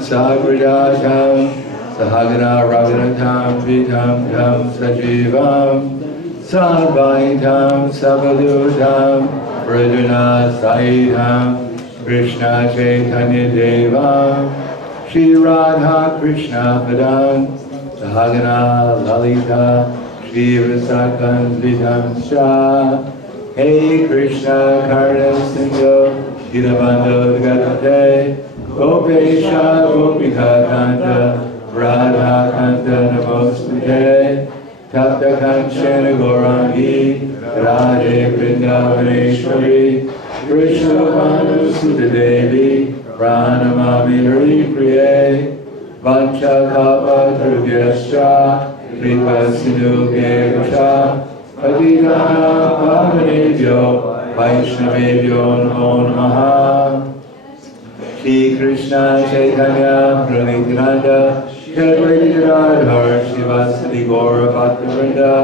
sagrajatam sahagana raghunatam vitam tam sajivam sadvaitam savadutam vrajana saitam Krishna Chaitanya Devam Shri Radha Krishna Padam Sahagana Lalita Shri Visakan Vidam Shah Hey Krishna Karna Sindhu Dinabando Gatate Gopesha Gopika Kanta Radha Kanta Namostute Tapta Kanchana Gorangi Radhe Vrindavaneshwari Krishna Bhanu Sutta Devi Pranamami Hari Priye Vancha Kapa Druvyascha Kripa Sindhu Gevascha Padidana Pavanebhyo Vaishnavebhyo Namo Namaha Shri Krishna Chaitanya Prabhu Nityananda Shri Radha Shivasati Gaura Bhaktivinoda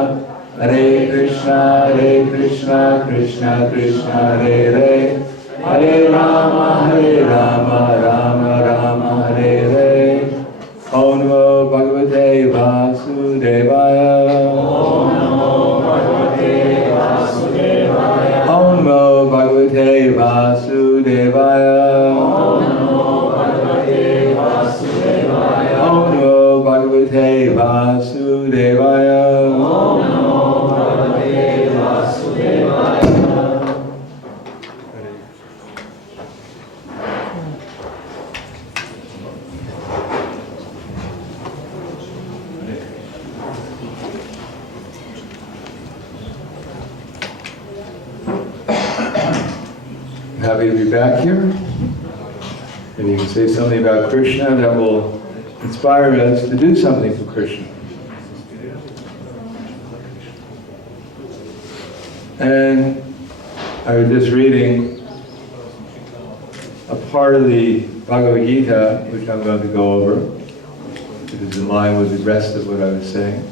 Hare Krishna, Krishna Krishna, Hare Hare, Hare Rama, Rama Rama, Hare Hare. Om Namo Bhagavate Vasudevaya. Om Namo Bhagavate Vasudevaya. Om Namo Bhagavate Vasudevaya. Om Namo Bhagavate Vasudevaya. Om Namo Bhagavate Vasudevaya. Happy to be back here. And you can say something about Krishna that will inspire us to do something for Krishna. And I was just reading a part of the Bhagavad Gita, which I'm going to go over, which is in line with the rest of what I was saying.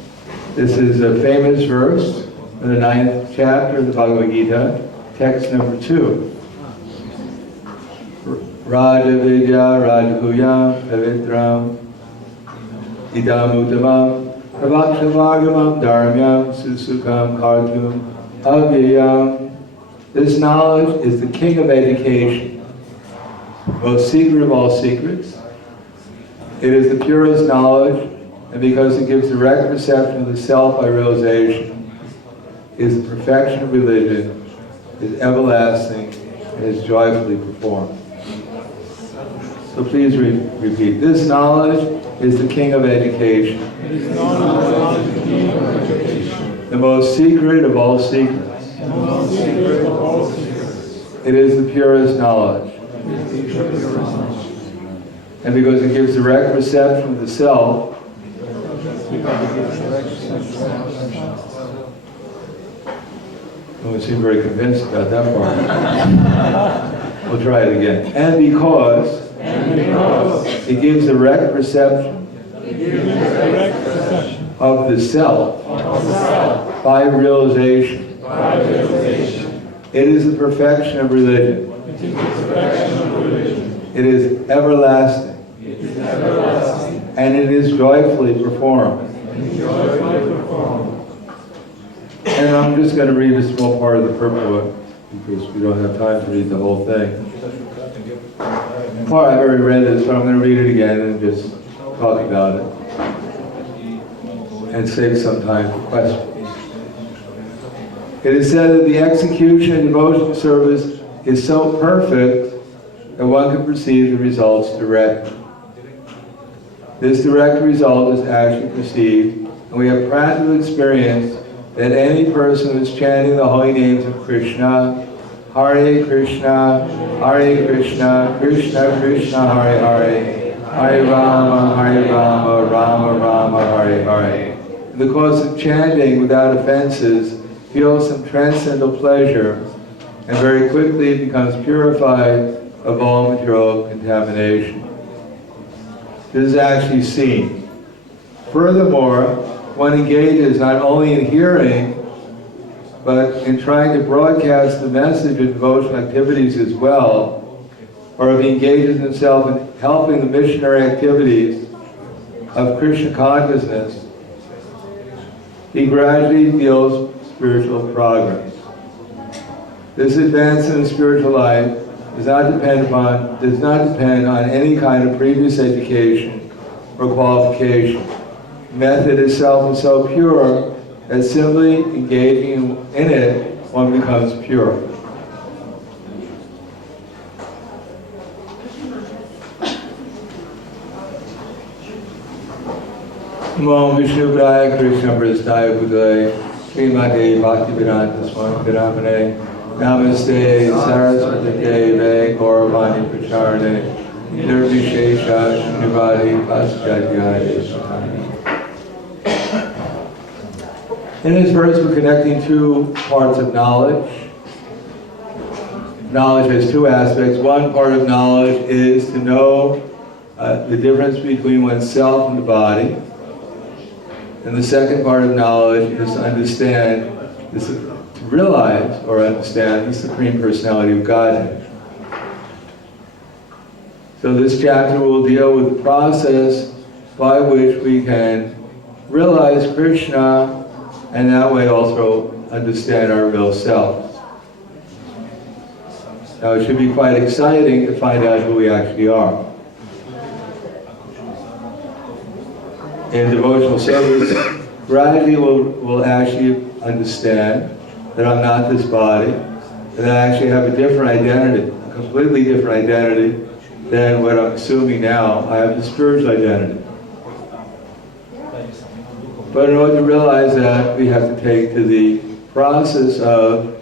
This is a famous verse in the 9th chapter of the Bhagavad Gita, text number 2. Raja Vidya Rajaguyam Pavitram Idam Uttamam Pravakshavargamam Dharmyam Susukam Kartum Avyayam. This knowledge is the king of education, most secret of all secrets. It is the purest knowledge, and because it gives direct perception of the self by realization, is the perfection of religion, is everlasting, and is joyfully performed. So please repeat. This knowledge is the king of education. The most secret of all secrets. It is the purest knowledge. And because it gives direct perception of the self, I don't seem very convinced about that part. We'll try it again. And because it gives direct perception of the self by realization. It is the perfection of religion. It is everlasting. And it is joyfully performed. And I'm just going to read a small part of the purport because we don't have time to read the whole thing. Well, I've already read this, but I'm going to read it again and just talk about it and save some time for questions. It is said that the execution of devotional service is so perfect that one can perceive the results directly. This direct result is actually perceived, and we have practical experience that any person who is chanting the holy names of Krishna, Hare Krishna, Krishna Krishna, Hare Hare, Hare Rama, Rama Rama, Hare Hare. In the course of chanting without offenses, feels some transcendental pleasure, and very quickly becomes purified of all material contamination. This is actually seen. Furthermore, one engages not only in hearing, but in trying to broadcast the message of devotional activities as well, or if he engages himself in helping the missionary activities of Krishna consciousness, he gradually feels spiritual progress. This advance in the spiritual life does not depend on any kind of previous education or qualification. The method itself is so pure that simply engaging in it, one becomes pure. Om Vishnu Praya Krishna Prastaya Budaya Srimati Bhaktivedanta Swami Viramane Namaste Saraswati Deve Gauravani Pracharane Nirvishesha Shrivadi Paschadhyaya. In this verse, we're connecting two parts of knowledge. Knowledge has two aspects. One part of knowledge is to know the difference between oneself and the body. And the second part of knowledge is to understand, to realize or understand the Supreme Personality of Godhead. So this chapter will deal with the process by which we can realize Krishna and that way also understand our real selves. Now it should be quite exciting to find out who we actually are. In devotional service, gradually we'll actually understand that I'm not this body, and I actually have a different identity, a completely different identity than what I'm assuming now. I have the spiritual identity. But in order to realize that, we have to take to the process of,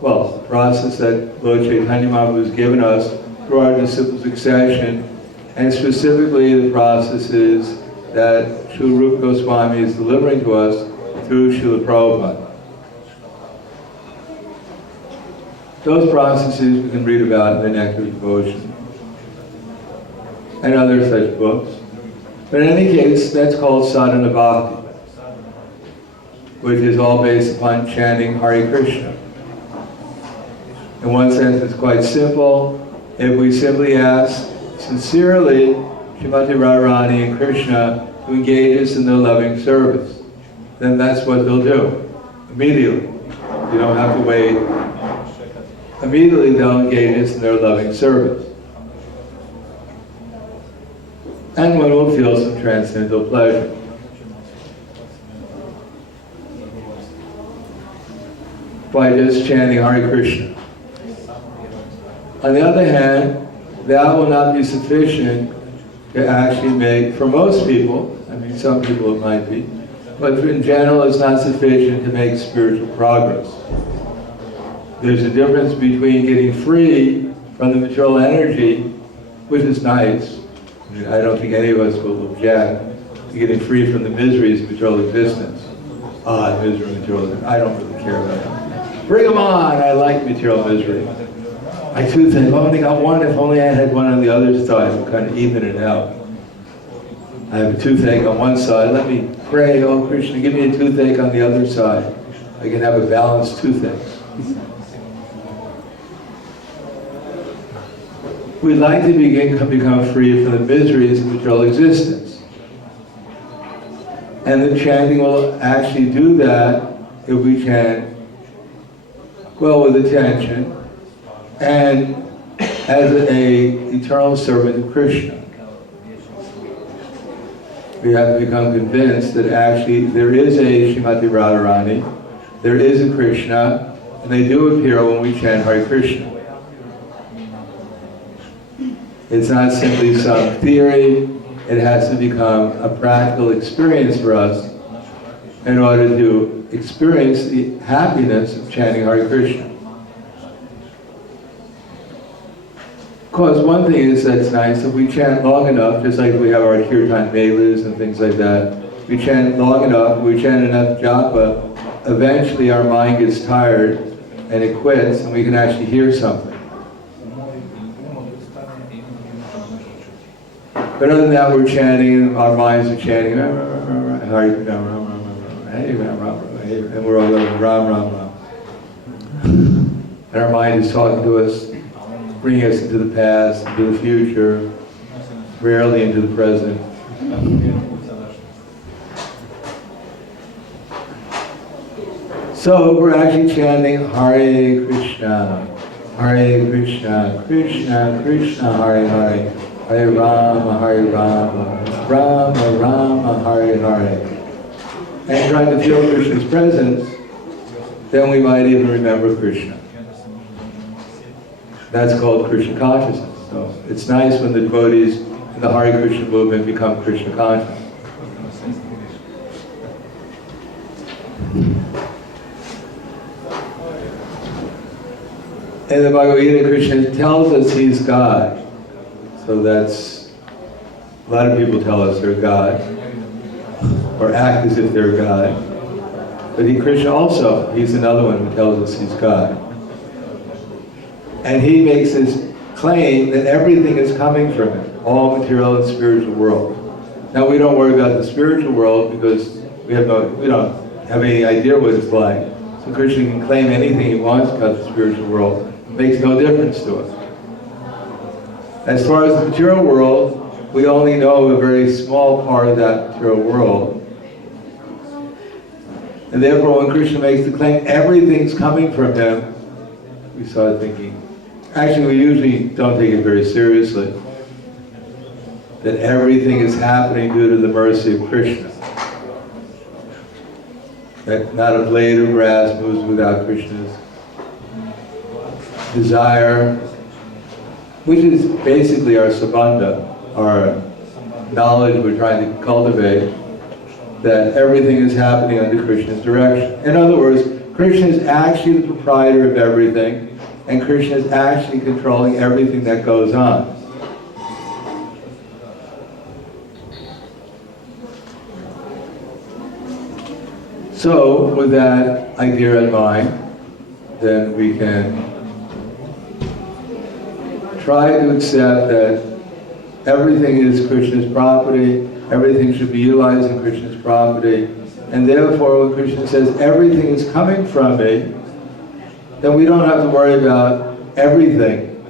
the process that Lord Chaitanya Mahaprabhu has given us through our disciple succession, and specifically the processes that Srila Rupa Goswami is delivering to us through Srila Prabhupada. Those processes we can read about in the Nectar of Devotion and other such books. But in any case, that's called sadhana bhakti, which is all based upon chanting Hare Krishna. In one sense, it's quite simple. If we simply ask sincerely Srimati Radharani and Krishna to engage us in their loving service, then that's what they'll do immediately. You don't have to wait. Immediately they'll engage us in their loving service. And one will feel some transcendental pleasure. By just chanting Hare Krishna. On the other hand, that will not be sufficient to actually make, for most people, I mean some people it might be, but in general it's not sufficient to make spiritual progress. There's a difference between getting free from the material energy, which is nice. I mean, I don't think any of us will object to getting free from the miseries of material existence. Misery of material existence. I don't really care about that. Bring them on! I like material misery. I too think, I've only got one, if only I had one on the other side, I'm kind of even it out. I have a toothache on one side, let me pray, oh Krishna, give me a toothache on the other side. I can have a balanced toothache. We'd like to become free from the miseries of material existence. And the chanting will actually do that if we chant well with attention and as an eternal servant of Krishna. We have to become convinced that actually there is a Srimati Radharani, there is a Krishna, and they do appear when we chant Hare Krishna. It's not simply some theory, it has to become a practical experience for us in order to experience the happiness of chanting Hare Krishna. Of course, one thing is that's nice, if we chant long enough, just like we have our kirtan melas and things like that, we chant long enough, we chant enough japa, eventually our mind gets tired and it quits and we can actually hear something. But other than that, we're chanting, our minds are chanting, and we're all going Ram, Ram, Ram. And our mind is talking to us, bringing us into the past, into the future, rarely into the present. So we're actually chanting Hare Krishna, Krishna Krishna, Hare Hare, Hare Rama, Rama Rama, Hare Hare. And trying to feel Krishna's presence, then we might even remember Krishna. That's called Krishna consciousness. So it's nice when the devotees in the Hare Krishna movement become Krishna conscious. In the Bhagavad Gita, Krishna tells us he's God. So that's, a lot of people tell us they're God, or act as if they're God. But Krishna also, he's another one who tells us he's God. And he makes this claim that everything is coming from him, all material and spiritual world. Now we don't worry about the spiritual world because we don't have any idea what it's like. So Krishna can claim anything he wants about the spiritual world. It makes no difference to us. As far as the material world, we only know a very small part of that material world. And therefore when Krishna makes the claim everything's coming from him, we start thinking, actually we usually don't take it very seriously, that everything is happening due to the mercy of Krishna. That not a blade of grass moves without Krishna's desire, which is basically our sabandha, our knowledge we're trying to cultivate, that everything is happening under Krishna's direction. In other words, Krishna is actually the proprietor of everything, and Krishna is actually controlling everything that goes on. So, with that idea in mind, then we can try to accept that everything is Krishna's property, everything should be utilized in Krishna's property, and therefore when Krishna says everything is coming from me, then we don't have to worry about everything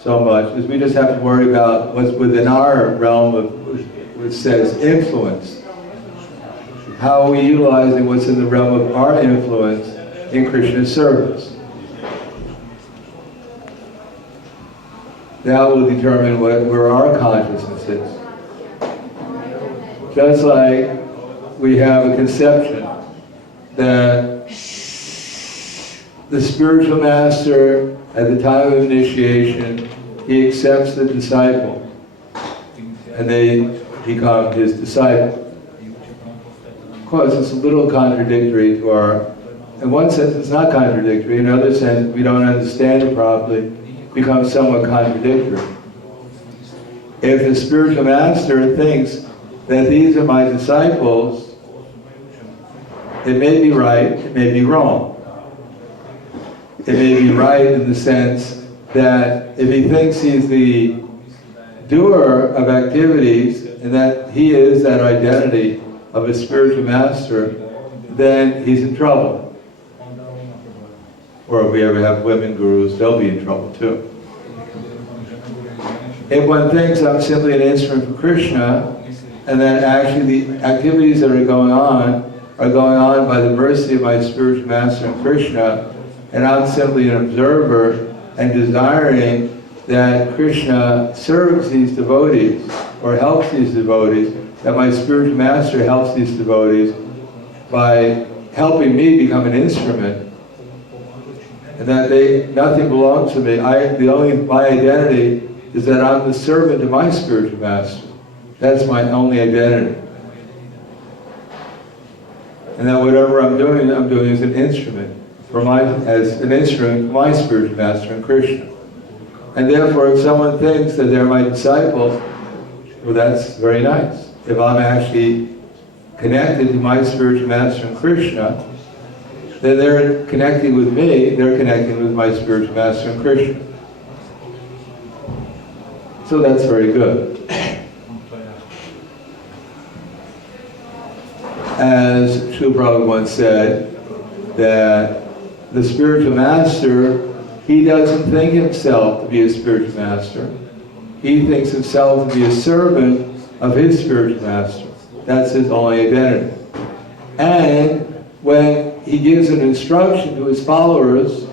so much, as we just have to worry about what's within our realm of, which says influence. How are we utilizing what's in the realm of our influence in Krishna's service? That will determine where our consciousness is. Just like we have a conception that the spiritual master, at the time of initiation, he accepts the disciple, and they become his disciple. Of course, it's a little contradictory to our, in one sense it's not contradictory, in another sense we don't understand it properly, it becomes somewhat contradictory. If the spiritual master thinks that these are my disciples, it may be right, it may be wrong. It may be right in the sense that if he thinks he's the doer of activities and that he is that identity of a spiritual master, then he's in trouble. Or if we ever have women gurus, they'll be in trouble too. If one thinks I'm simply an instrument for Krishna, and that actually the activities that are going on by the mercy of my spiritual master and Krishna, and I'm simply an observer and desiring that Krishna serves these devotees or helps these devotees, that my spiritual master helps these devotees by helping me become an instrument, and that nothing belongs to me. My identity is that I'm the servant of my spiritual master. That's my only identity. And that whatever I'm doing as an instrument for my spiritual master and Krishna. And therefore, if someone thinks that they're my disciple, well, that's very nice. If I'm actually connected to my spiritual master and Krishna, then they're connecting with me, they're connecting with my spiritual master and Krishna. So that's very good. As Srila Prabhupada once said, that the spiritual master, he doesn't think himself to be a spiritual master. he thinks himself to be a servant of his spiritual master. That's his only identity. And when he gives an instruction to his followers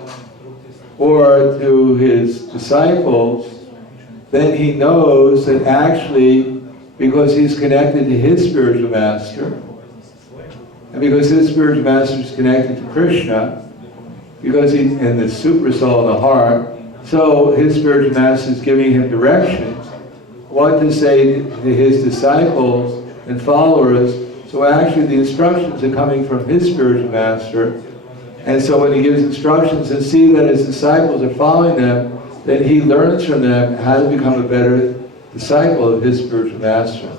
or to his disciples, then he knows that actually, because he's connected to his spiritual master, and because his spiritual master is connected to Krishna, because he's in the super soul in the heart, so his spiritual master is giving him directions, what to say to his disciples and followers. So actually the instructions are coming from his spiritual master, and so when he gives instructions and see that his disciples are following them, then he learns from them how to become a better disciple of his spiritual master.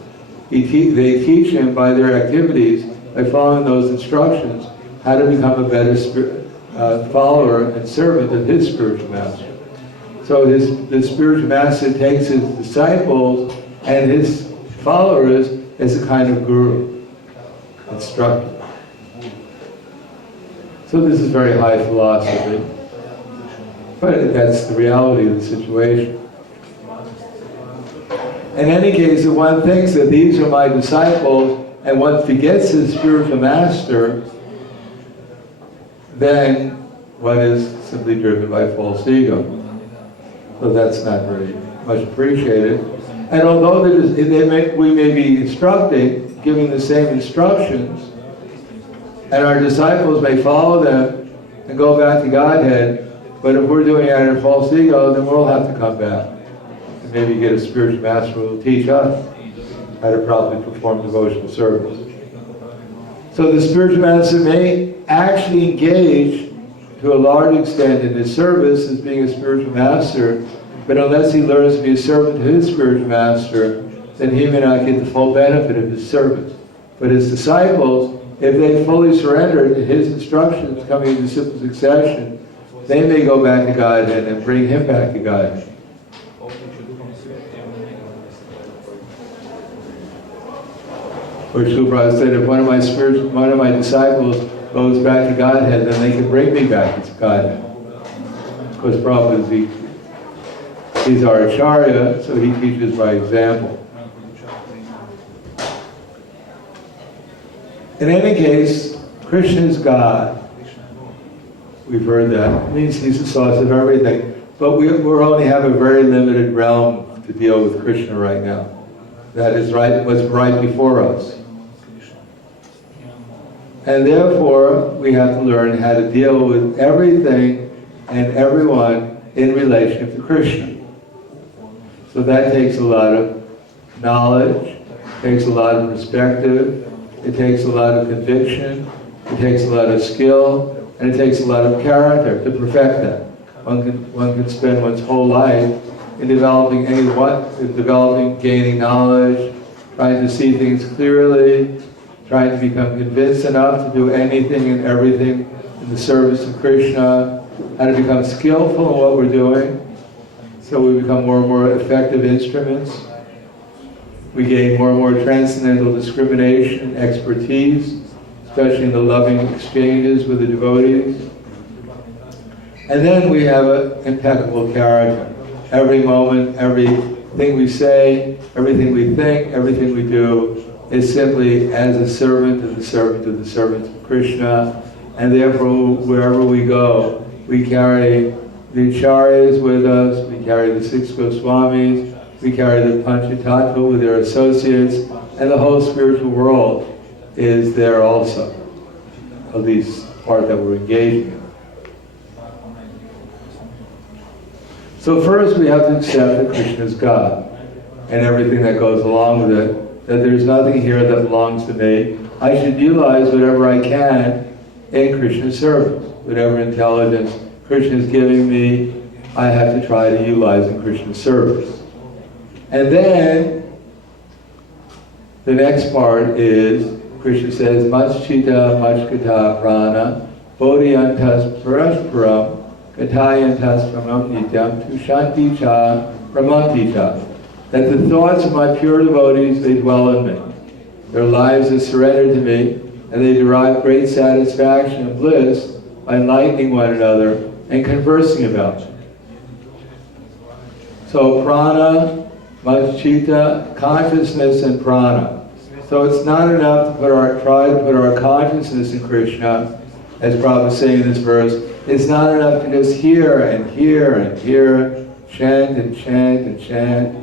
They teach him by their activities, by following those instructions, how to become a better follower and servant of his spiritual master. So the spiritual master takes his disciples and his followers as a kind of guru, instructor. So this is very high philosophy, but that's the reality of the situation. In any case, if one thinks that these are my disciples and one forgets his spiritual master, then one is simply driven by false ego. So that's not very much appreciated. And although we may be instructing, giving the same instructions, and our disciples may follow them and go back to Godhead, but if we're doing it out of false ego, then we'll have to come back. And maybe get a spiritual master who will teach us how to properly perform devotional service. So the spiritual master may actually engage to a large extent in his service as being a spiritual master, but unless he learns to be a servant to his spiritual master, then he may not get the full benefit of his service. But his disciples, if they fully surrender to his instructions coming in simple succession, they may go back to Godhead and bring him back to Godhead. Or Srila Prabhupada said, if one of my disciples goes back to Godhead, then they can bring me back to Godhead. Because Prabhupada, he's our Acharya, so he teaches by example. In any case, Krishna is God. We've heard that. It means he's the source of everything. But we only have a very limited realm to deal with Krishna right now. That is right, what's right before us. And therefore, we have to learn how to deal with everything and everyone in relation to Krishna. So that takes a lot of knowledge, takes a lot of perspective, it takes a lot of conviction, it takes a lot of skill, and it takes a lot of character to perfect that. One can spend one's whole life in gaining knowledge, trying to see things clearly, trying to become convinced enough to do anything and everything in the service of Krishna, how to become skillful in what we're doing, so we become more and more effective instruments. We gain more and more transcendental discrimination, expertise, especially in the loving exchanges with the devotees. And then we have an impeccable character. Every moment, everything we say, everything we think, everything we do is simply as a servant of the servant of the servant of Krishna. And therefore, wherever we go, we carry the Acharyas with us, we carry the 6 Goswamis, we carry the Panchatattva with their associates, and the whole spiritual world is there also, at least part that we're engaging in. So first we have to accept that Krishna is God, and everything that goes along with it, that there's nothing here that belongs to me. I should utilize whatever I can in Krishna's service. Whatever intelligence Krishna is giving me, I have to try to utilize in Krishna's service. And then, the next part is, Krishna says, Machchita machkata prana, bodhiyantas parasparam, katayantas pramam nityam, tushanti cha pramanti cha. That the thoughts of my pure devotees, they dwell in me. Their lives are surrendered to me, and they derive great satisfaction and bliss by enlightening one another and conversing about it. So prana Chitta, consciousness and prana. So it's not enough to try to put our consciousness in Krishna, as Prabhupada is saying in this verse. It's not enough to just hear and hear and hear, chant and chant and chant,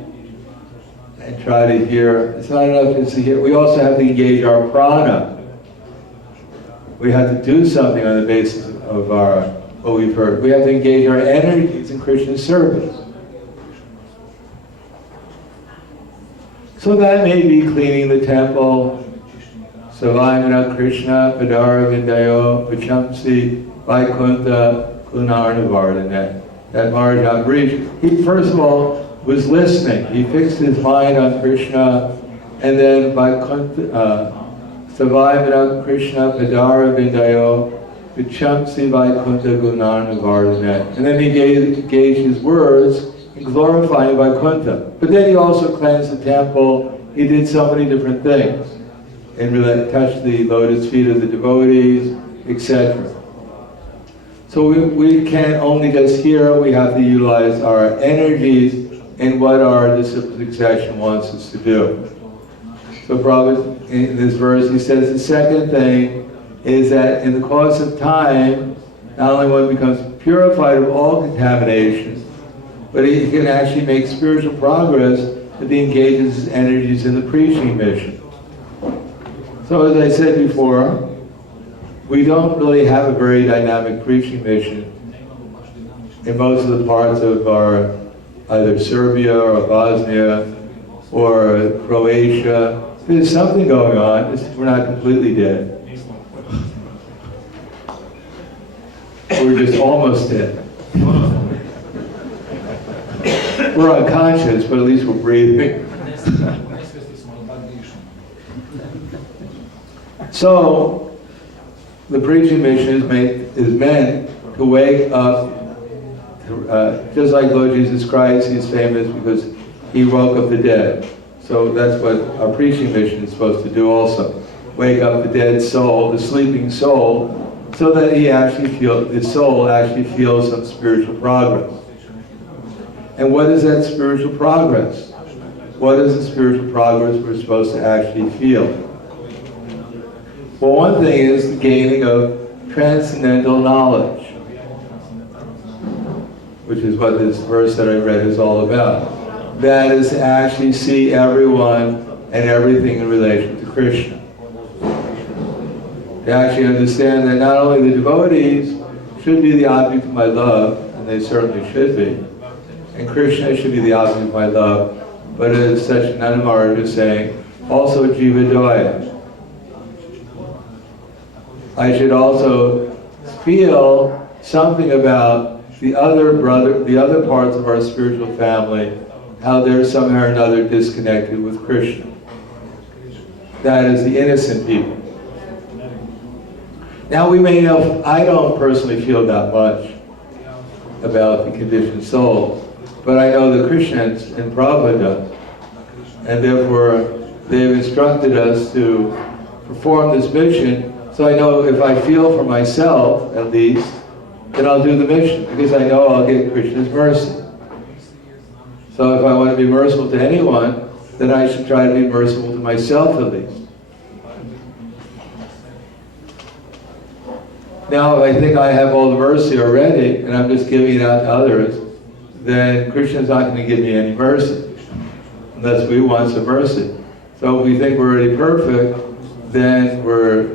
and try to hear. It's not enough just to hear. We also have to engage our prana. We have to do something on the basis of what we've heard. We have to engage our energies in Krishna's service. So that may be cleaning the temple, Savayamana Krishna, Padara Vindayo, Vachamsi, Vaikuntha, Kunarnavardhana. That Maharaja Ambarish, he first of all was listening. He fixed his mind on Krishna, and then Vaikuntha, Savayamana Krishna, Padara Vindayo, Vachamsi, Vaikuntha, Kunarnavardhana. And then he gave his words in glorifying Vaikuntha. But then he also cleansed the temple. He did so many different things. And touched the lotus feet of the devotees, etc. So we can't only just hear, we have to utilize our energies in what our disciplic succession wants us to do. So Prabhupada, in this verse, he says the second thing is that in the course of time, not only one becomes purified of all contaminations, but he can actually make spiritual progress if he engages his energies in the preaching mission. So as I said before, we don't really have a very dynamic preaching mission in most of the parts of our either Serbia or Bosnia or Croatia. There's something going on. We're not completely dead. We're just almost dead. We're unconscious, but at least we're breathing. So, the preaching mission is meant to wake up, just like Lord Jesus Christ. He's famous because he woke up the dead. So that's what our preaching mission is supposed to do also. Wake up the dead soul, the sleeping soul, so that the soul actually feels some spiritual progress. And what is that spiritual progress? What is the spiritual progress we're supposed to actually feel? Well, one thing is the gaining of transcendental knowledge, which is what this verse that I read is all about. That is to actually see everyone and everything in relation to Krishna. To actually understand that not only the devotees should be the object of my love, and they certainly should be, and Krishna should be the object of my love, but as such Nanda Maharaj is saying, also Jivadoya. I should also feel something about the other parts of our spiritual family, how they're somehow or another disconnected with Krishna. That is the innocent people. Now we may know, I don't personally feel that much about the conditioned soul, but I know the Krishnas and Prabhupada does. And therefore, they've instructed us to perform this mission. So I know if I feel for myself, at least, then I'll do the mission, because I know I'll get Krishna's mercy. So if I want to be merciful to anyone, then I should try to be merciful to myself at least. Now, if I think I have all the mercy already, and I'm just giving it out to others, then Krishna's not going to give me any mercy, unless we want some mercy. So if we think we're already perfect, then we're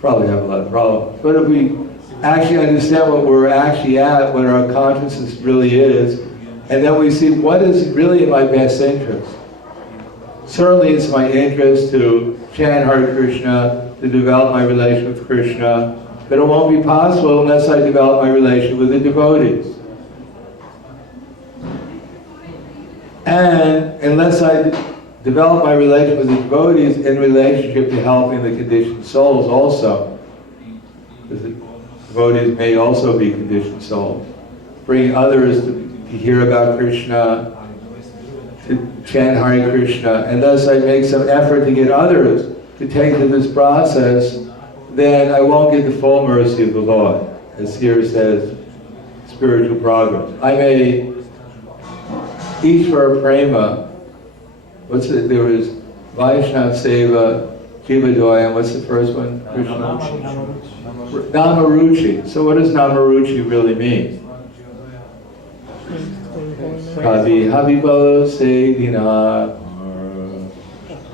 probably have a lot of problems. But if we actually understand what we're actually at, what our consciousness really is, and then we see what is really in my best interest. Certainly it's my interest to chant Hare Krishna, to develop my relation with Krishna, but it won't be possible unless I develop my relation with the devotees. And unless I develop my relation with the devotees in relationship to helping the conditioned souls also, because the devotees may also be conditioned souls, bringing others to hear about Krishna, to chant Hare Krishna, and thus I make some effort to get others to take to this process, then I won't get the full mercy of the Lord, as here says, spiritual progress. I may Ishvara Prema, what's it? There was Vaishnava Seva, Jivadoya, and what's the first one? Namaruchi. So what does Namaruchi really mean? Kavi Habibalo Sedina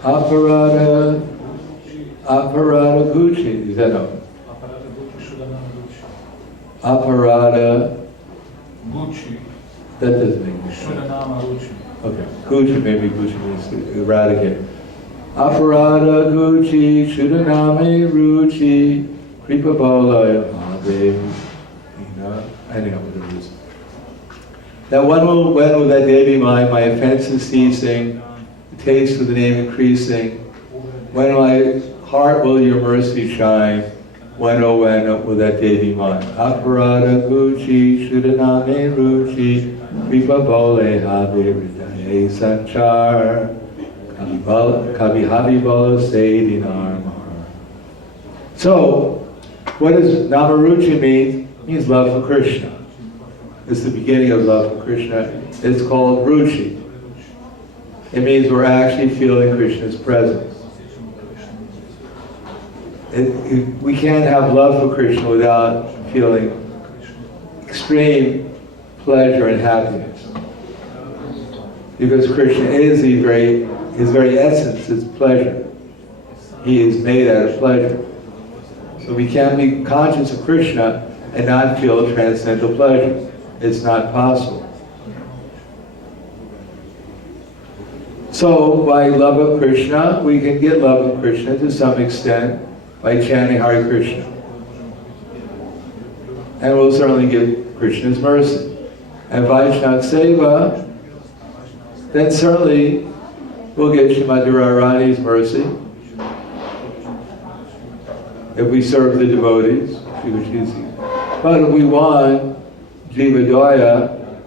Aparada Gucci. Is that no? Aparada Gucci. That doesn't make sense. Okay. Gucci, maybe Gucci means eradicate. Aparada Gucci, Shudaname Ruchi, Kripabola, I know what it is. That when will that day be mine, my offenses ceasing, the taste of the name increasing? When my heart will your mercy shine? When, oh when will that day be mine? Aparada Gucci, Shudaname Ruchi, Kripabole Habe Hridaye Sanchar, Kavi Habibala Sedinar. So, what does Namaruchi mean? It means love for Krishna. It's the beginning of love for Krishna. It's called Ruchi. It means we're actually feeling Krishna's presence. We can't have love for Krishna without feeling extreme pleasure and happiness. Because Krishna is his very essence is pleasure. He is made out of pleasure. So we can't be conscious of Krishna and not feel transcendental pleasure. It's not possible. So by love of Krishna, we can get love of Krishna to some extent by chanting Hare Krishna. And we'll certainly get Krishna's mercy. And Vaishnava Seva, then certainly we'll get Srimati Radharani's mercy. If we serve the devotees, but if we want Jivadoya,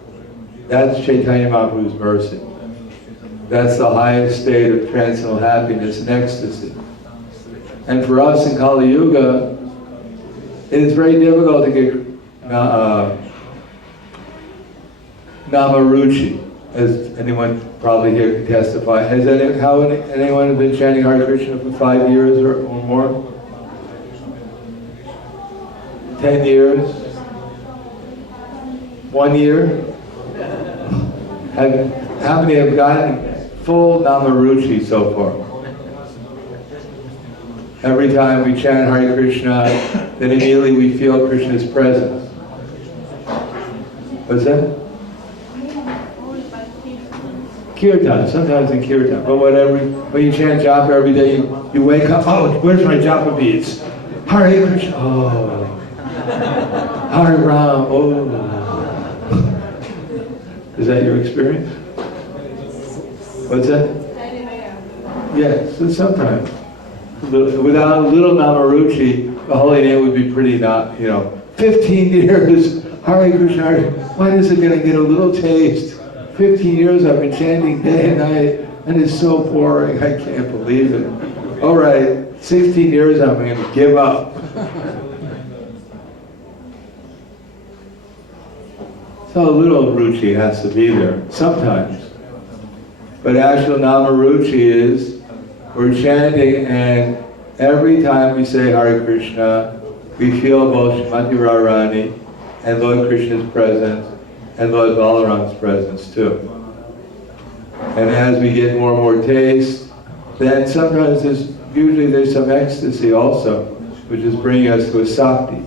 that's Chaitanya Mahaprabhu's mercy. That's the highest state of transcendental happiness and ecstasy. And for us in Kali Yuga, it is very difficult to get Namaruchi, as anyone probably here can testify. Has anyone been chanting Hare Krishna for 5 years or more? 10 years? 1 year? How many have gotten full Namaruchi so far? Every time we chant Hare Krishna, then immediately we feel Krishna's presence. What's that? Kirtan, sometimes in Kirtan, but whatever. When you chant japa every day, you wake up, oh, where's my japa beads? Hare Krishna, oh. Hare Ram, oh. Is that your experience? What's that? Yes, so sometimes. Without a little Namaruchi, the holy name would be pretty 15 years, Hare Krishna, when is it going to get a little taste? 15 years I've been chanting day and night, and it's so boring, I can't believe it. All right, 16 years I'm going to give up. So a little Ruchi has to be there, sometimes. But actual Namaruchi is, we're chanting, and every time we say Hare Krishna, we feel both Srimati Radharani and Lord Krishna's presence and Lord Balaram's presence too. And as we get more and more taste, then sometimes there's some ecstasy also, which is bringing us to a sakti.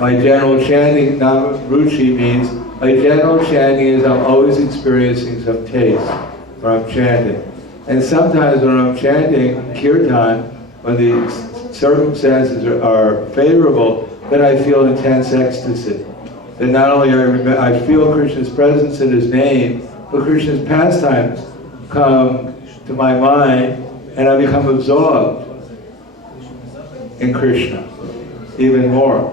My general chanting, Namaruchi means, my general chanting is I'm always experiencing some taste when I'm chanting. And sometimes when I'm chanting kirtan, when the circumstances are favorable, then I feel intense ecstasy. Then not only I feel Krishna's presence in His name, but Krishna's pastimes come to my mind, and I become absorbed in Krishna even more.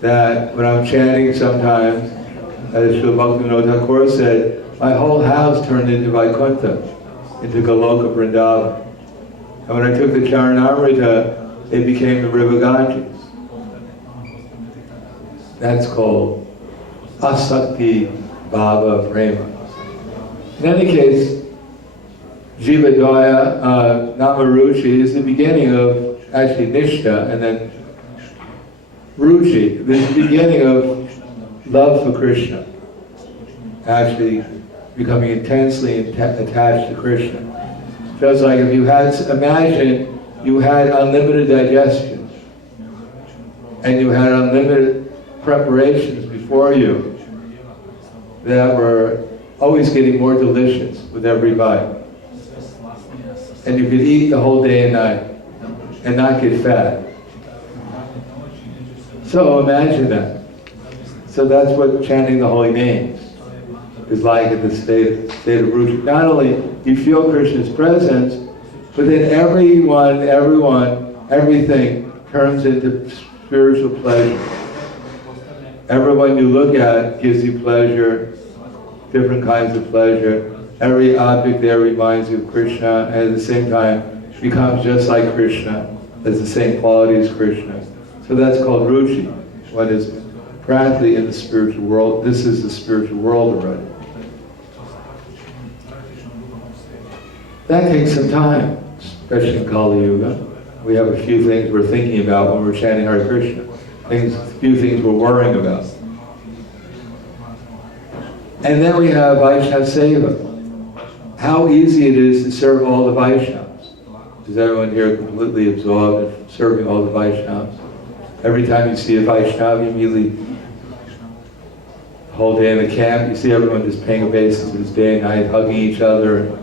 That when I'm chanting sometimes, as Srila Bhaktivinoda Thakur said, my whole house turned into Vaikuntha, into Goloka Vrindavan. And when I took the Charanamrita, it became the river Ganges. That's called asakti bhava prema. In any case, Jivadaya, Namaruchi is the beginning of actually Nishta, and then Ruchi, this is the beginning of love for Krishna. Actually becoming intensely attached to Krishna. Just like if you had, imagine you had unlimited digestion, and you had unlimited preparations before you that were always getting more delicious with every bite. And you could eat the whole day and night and not get fat. So imagine that. So that's what chanting the holy names is like in the state of Ruchi. Not only you feel Krishna's presence, but then everything turns into spiritual pleasure. Everyone you look at gives you pleasure, different kinds of pleasure. Every object there reminds you of Krishna, and at the same time becomes just like Krishna, has the same quality as Krishna. So that's called Ruchi. What is practically in the spiritual world. This is the spiritual world already. That takes some time, especially in Kali Yuga. We have a few things we're thinking about when we're chanting Hare Krishna. A few things we're worrying about. And then we have Vaishnava Seva. How easy it is to serve all the Vaishnavas. Is everyone here completely absorbed in serving all the Vaishnavas? Every time you see a Vaishnava, you immediately, the whole day in the camp, you see everyone just paying obeisance day and night, hugging each other.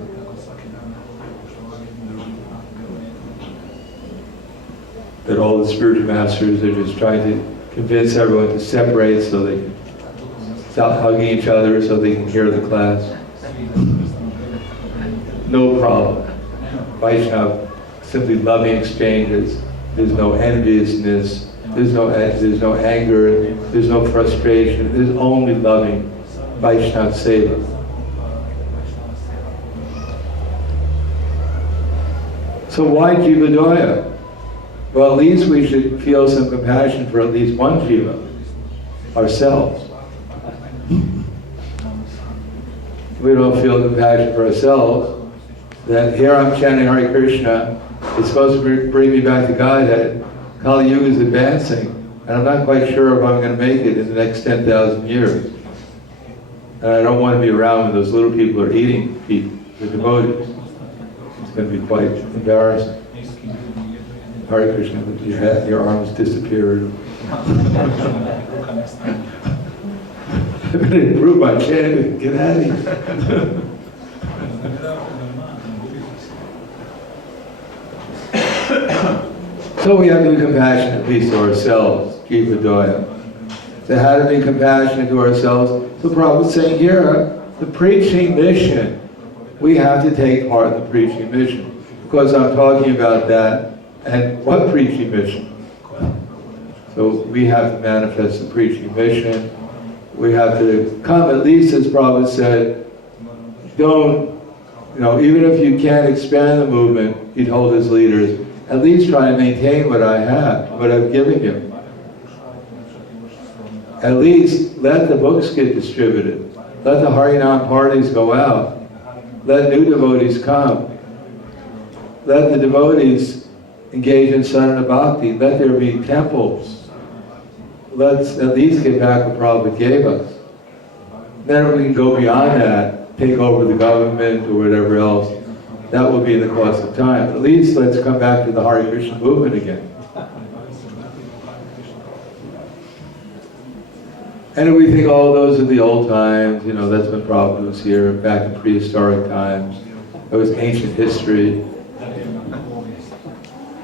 That all the spiritual masters are just trying to convince everyone to separate so they can stop hugging each other so they can hear the class. No problem. Vaishnava, simply loving exchanges. There's no enviousness. There's no anger. There's no frustration. There's only loving Vaishnava Seva. So why Jivadaya? Well, at least we should feel some compassion for at least one jiva, ourselves. If we don't feel compassion for ourselves, then here I'm chanting Hare Krishna, it's supposed to bring me back to Godhead. Kali Yuga is advancing, and I'm not quite sure if I'm going to make it in the next 10,000 years. And I don't want to be around when those little people are eating people, the devotees. It's going to be quite embarrassing. Hare Krishna, your arms disappeared. I'm going to improve my chanting. Get out of here. So we have to be compassionate, at least to ourselves, Jivadaya. So how to be compassionate to ourselves? So Prabhupada is saying here, the preaching mission, we have to take part in the preaching mission. Because I'm talking about that, and what preaching mission? So we have to manifest the preaching mission. We have to come, at least as Prabhupada said, don't, even if you can't expand the movement, he told his leaders, at least try to maintain what I have, what I've given you. At least let the books get distributed. Let the Harinam parties go out. Let new devotees come. Let the devotees engage in sadhana bhakti. Let there be temples. Let's at least get back what Prabhupada gave us. Then we can go beyond that, take over the government or whatever else. That will be the cost of time. At least let's come back to the Hare Krishna movement again. And if we think, oh, those are the old times, that's when Prabhupada was here, back in prehistoric times. It was ancient history.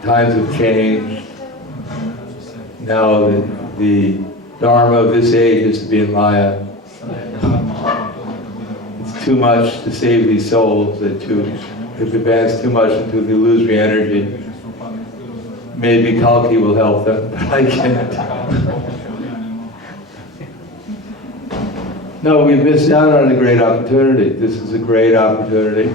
Times have changed. Now the dharma of this age is to be in Maya. It's too much to save these souls. They've advanced too much into the illusory energy. Maybe Kalki will help them, but I can't. No, we've missed out on a great opportunity. This is a great opportunity.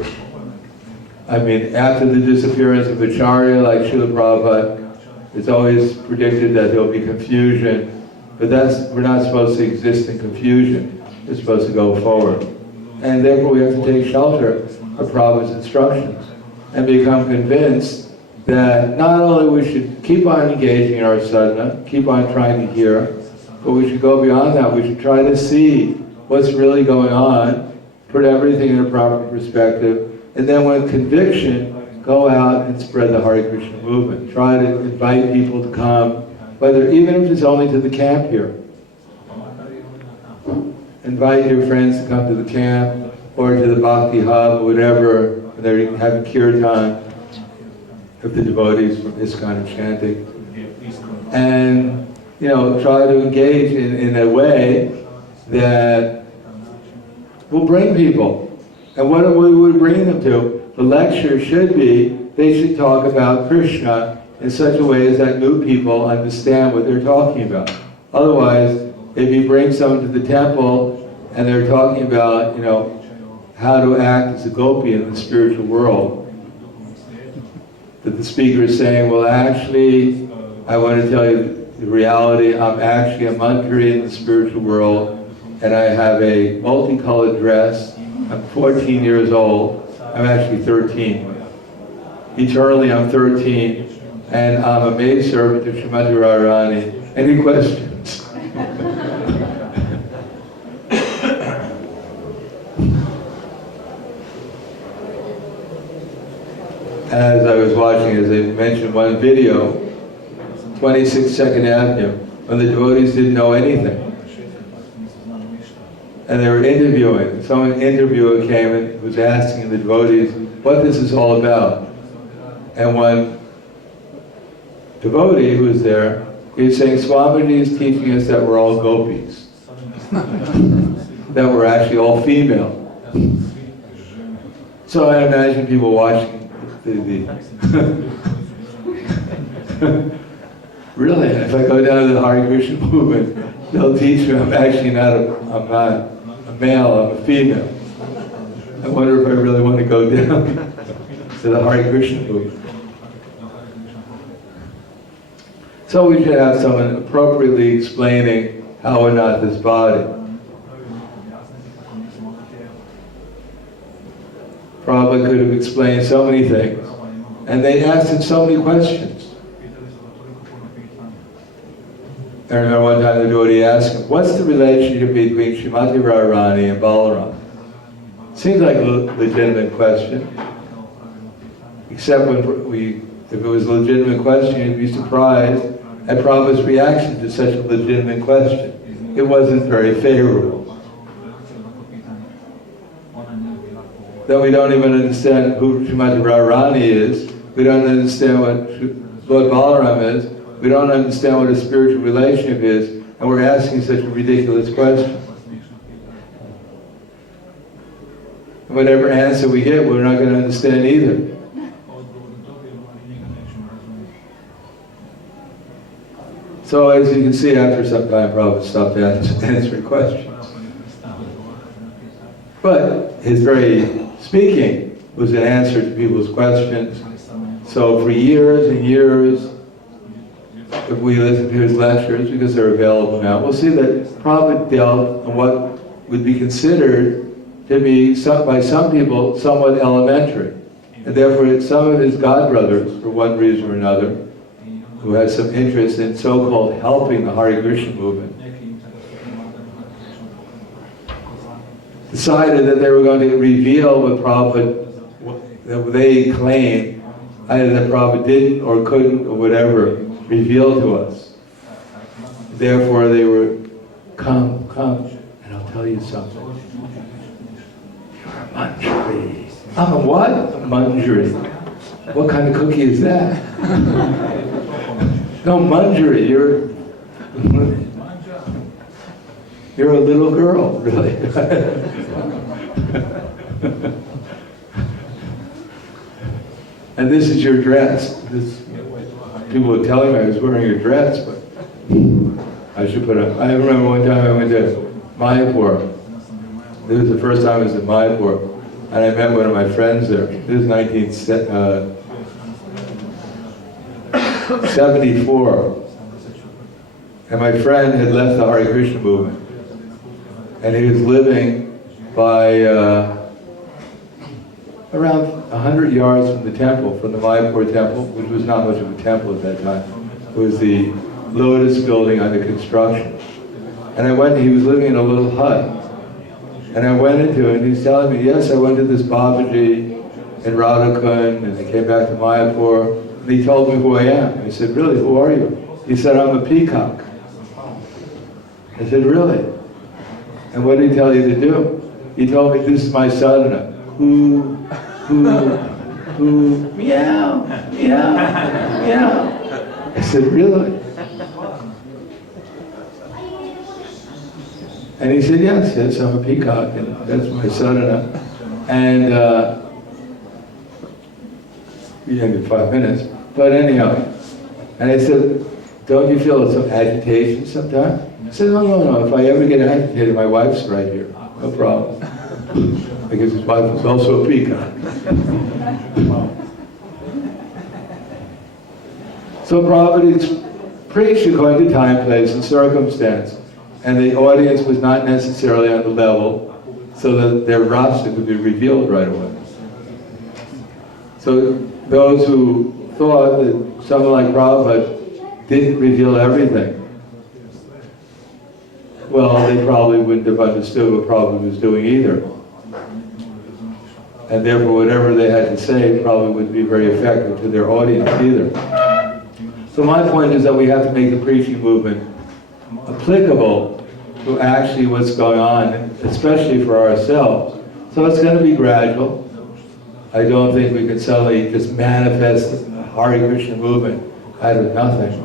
I mean, after the disappearance of Acharya, like Srila Prabhupada, it's always predicted that there'll be confusion But we're not supposed to exist in confusion. We're supposed to go forward. And therefore we have to take shelter of Prabhupada's instructions and become convinced that not only we should keep on engaging in our sadhana, keep on trying to hear, but we should go beyond that. We should try to see what's really going on, put everything in a proper perspective, and then with conviction, go out and spread the Hare Krishna movement. Try to invite people to come, even if it's only to the camp here. Invite your friends to come to the camp, or to the Bhakti Hub, or whatever, and they're having kirtan of the devotees from this kind of chanting. And, try to engage in a way that will bring people. And what we would bring them to? The lecture should be, they should talk about Krishna in such a way as that new people understand what they're talking about. Otherwise, if you bring someone to the temple and they're talking about, how to act as a gopi in the spiritual world, that the speaker is saying, well, actually, I want to tell you the reality. I'm actually a manjari in the spiritual world, and I have a multicolored dress. I'm 14 years old. I'm actually 13. Eternally, I'm 13, and I'm a maidservant to Srimati Radharani. Any questions? As I was watching, as I mentioned one video, 26 Second Avenue, when the devotees didn't know anything. And they were interviewing. An interviewer came and was asking the devotees what this is all about. And one devotee who was there, he was saying, Swamiji is teaching us that we're all gopis. That we're actually all female. So I imagine people watching really, if I go down to the Hare Krishna movement, they'll teach me I'm actually not I'm not a male, I'm a female. I wonder if I really want to go down to the Hare Krishna movement. So we should have someone appropriately explaining how we're not this body. Prabhupada could have explained so many things, and they asked him so many questions. I remember one time the devotee asked him, what's the relationship between Srimati Radharani and Balaram? Seems like a legitimate question, except if it was a legitimate question, you'd be surprised at Prabhupada's reaction to such a legitimate question. It wasn't very favorable. That we don't even understand who Srimati Radharani is, we don't understand what Lord Balaram is, we don't understand what a spiritual relationship is, and we're asking such a ridiculous question. And whatever answer we get, we're not going to understand either. So as you can see, after some time, Prabhupada stopped answering questions. But his very speaking was an answer to people's questions. So for years and years, if we listen to his lectures, because they're available now, we'll see that Prabhupada dealt in what would be considered to be, by some people, somewhat elementary. And therefore, some of his godbrothers, for one reason or another, who had some interest in so-called helping the Hare Krishna movement, decided that they were going to reveal what Prabhupada, that they claimed, either that Prabhupada didn't or couldn't or whatever, reveal to us. Therefore they were, come, and I'll tell you something. You're a manjari. I'm a what? A manjari. What kind of cookie is that? No, manjari, you're a little girl, really. And this is your dress. People were telling me I was wearing a dress, but I should put on. I remember one time I went to Mayapur. This was the first time I was in Mayapur, and I met one of my friends there. This was 1974. And my friend had left the Hare Krishna movement. And he was living by around 100 yards from the temple, from the Mayapur temple, which was not much of a temple at that time. It was the Lotus building under construction. And I went, he was living in a little hut. And I went into it, and he's telling me, yes, I went to this Babaji in Radhakund, and I came back to Mayapur, and he told me who I am. I said, really, who are you? He said, I'm a peacock. I said, really? And what did he tell you to do? He told me, this is my sadhana. Who, meow, meow, meow. I said, really? And he said, yes, I'm a peacock, and that's my sadhana. And we ended 5 minutes. But anyhow, and I said, don't you feel some agitation sometimes? He said, no, if I ever get agitated, my wife's right here, no problem. Because his wife was also a peacock. So Prabhupada preached according to time, place, and circumstance. And the audience was not necessarily on the level so that their rasa could be revealed right away. So those who thought that someone like Prabhupada didn't reveal everything, well, they probably wouldn't have understood what Prabhupada was doing either. And therefore, whatever they had to say probably wouldn't be very effective to their audience either. So my point is that we have to make the preaching movement applicable to actually what's going on, especially for ourselves. So it's going to be gradual. I don't think we can suddenly just manifest the Hare Krishna movement out of nothing.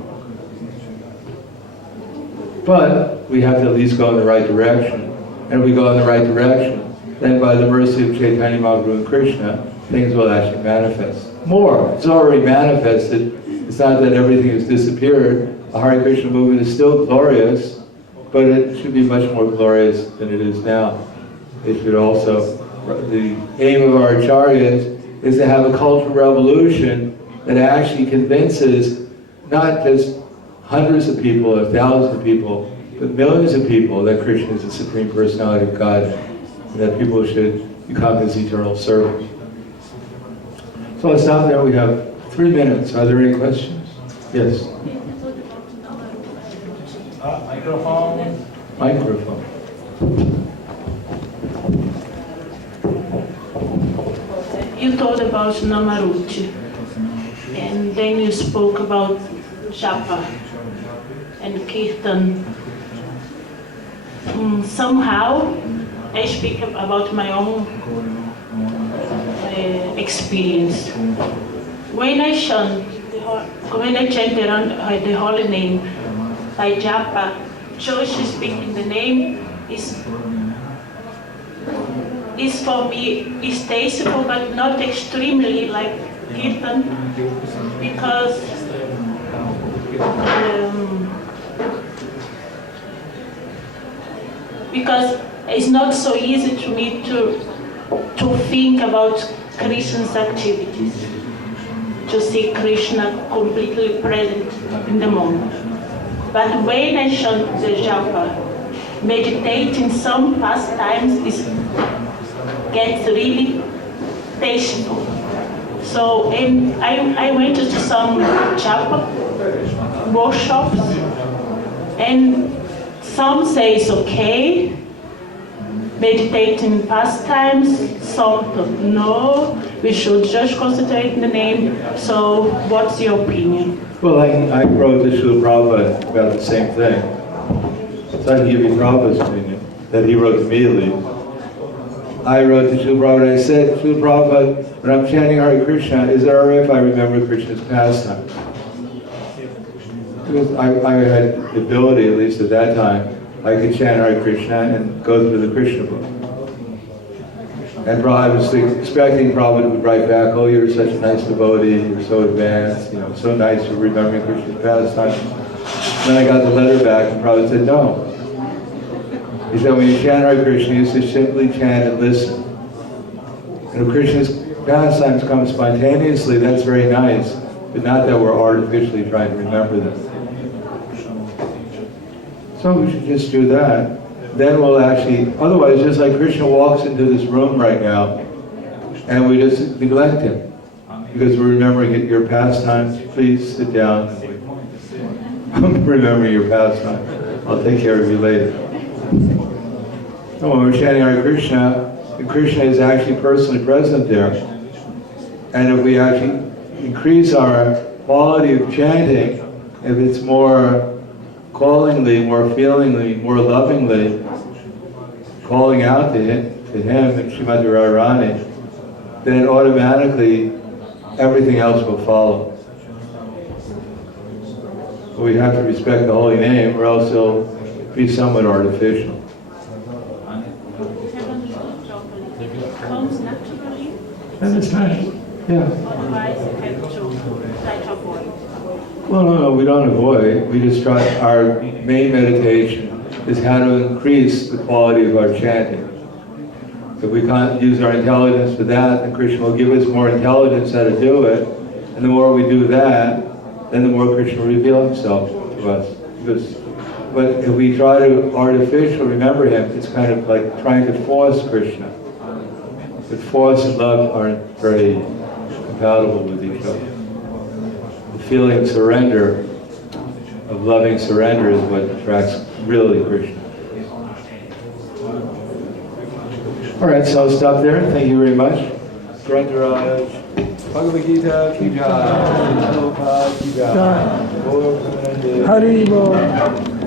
But we have to at least go in the right direction. And if we go in the right direction, then by the mercy of Chaitanya Mahaprabhu and Krishna, things will actually manifest. More, it's already manifested. It's not that everything has disappeared. The Hare Krishna movement is still glorious, but it should be much more glorious than it is now. It should also, the aim of our acharyas is to have a cultural revolution that actually convinces not just hundreds of people or thousands of people, but millions of people that Krishna is the Supreme Personality of God, and that people should become His eternal servants. So let's stop there. We have 3 minutes. Are there any questions? Yes. Microphone. Microphone. You told about Namaruti, and then you spoke about japa and kirtan. Somehow, I speak about my own experience. When I chant the holy name by japa, just speaking the name is for me is tasteful, but not extremely like kirtan, because it's not so easy to me to think about Krishna's activities, to see Krishna completely present in the moment. But when I chant the japa, meditating some pastimes gets really tasteful. So I went to some japa workshops, and some say it's okay, meditating pastimes, some no, we should just concentrate in the name. So what's your opinion? Well, I wrote to Srila Prabhupada about the same thing. So I can give you Prabhupada's opinion, that he wrote to me at least. I wrote to Srila Prabhupada, I said, Srila Prabhupada, when I'm chanting Hare Krishna, is it alright if I remember Krishna's pastimes? Because I had the ability, at least at that time, I could chant Hare Krishna and go through the Krishna book. And I was expecting Prabhupada would write back, oh, you're such a nice devotee, you're so advanced, so nice for remembering Krishna's pastimes. Then I got the letter back, and Prabhupada said, no. He said, when you chant Hare Krishna, you should simply chant and listen. And if Krishna's pastimes come spontaneously, that's very nice, but not that we're artificially trying to remember them. So we should just do that. Then we'll actually, otherwise, just like Krishna walks into this room right now, and we just neglect him. Because we're remembering your pastimes. Please sit down. I'm remembering your pastimes. I'll take care of you later. So when we're chanting Hare Krishna, Krishna is actually personally present there. And if we actually increase our quality of chanting, if it's more callingly, more feelingly, more lovingly, calling out to him and Srimati Radharani, then automatically everything else will follow. But we have to respect the holy name, or else it'll be somewhat artificial. Comes naturally. And it's nice. Yeah. Otherwise, you have to try to avoid. Well, no, we don't avoid. We just try. Our main meditation is how to increase the quality of our chanting. If we can't use our intelligence for that, then Krishna will give us more intelligence how to do it. And the more we do that, then the more Krishna will reveal himself to us. But if we try to artificially remember him, it's kind of like trying to force Krishna. But force and love aren't very compatible with each other. The feeling of surrender, of loving surrender, is what attracts really Krishna. All right, so I'll stop there. Thank you very much. Grantaraj, Bhagavad Gita, ki jai. Prabhupada ki jai. Gaur Premanande. Hari Bol.